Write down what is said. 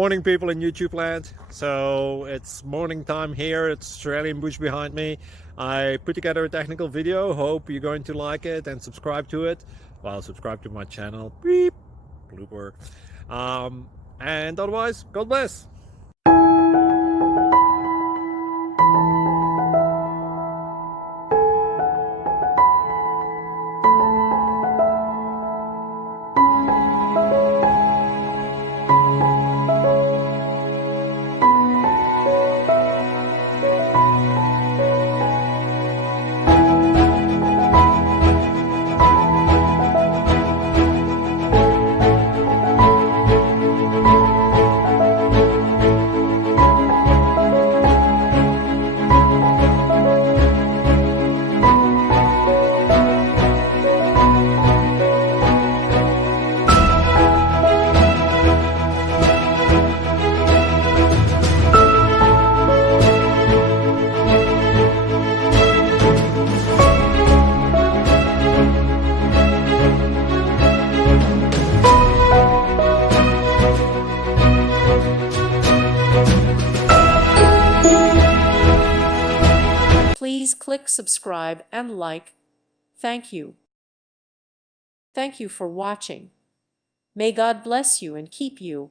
Morning, people in YouTube land. So it's morning time here. It's Australian bush behind me. I put together a technical video. Hope you're going to like it and subscribe to it. Well, subscribe to my channel. Beep. Blooper. And otherwise, God bless. Please click subscribe and like. Thank you. Thank you for watching. May God bless you and keep you.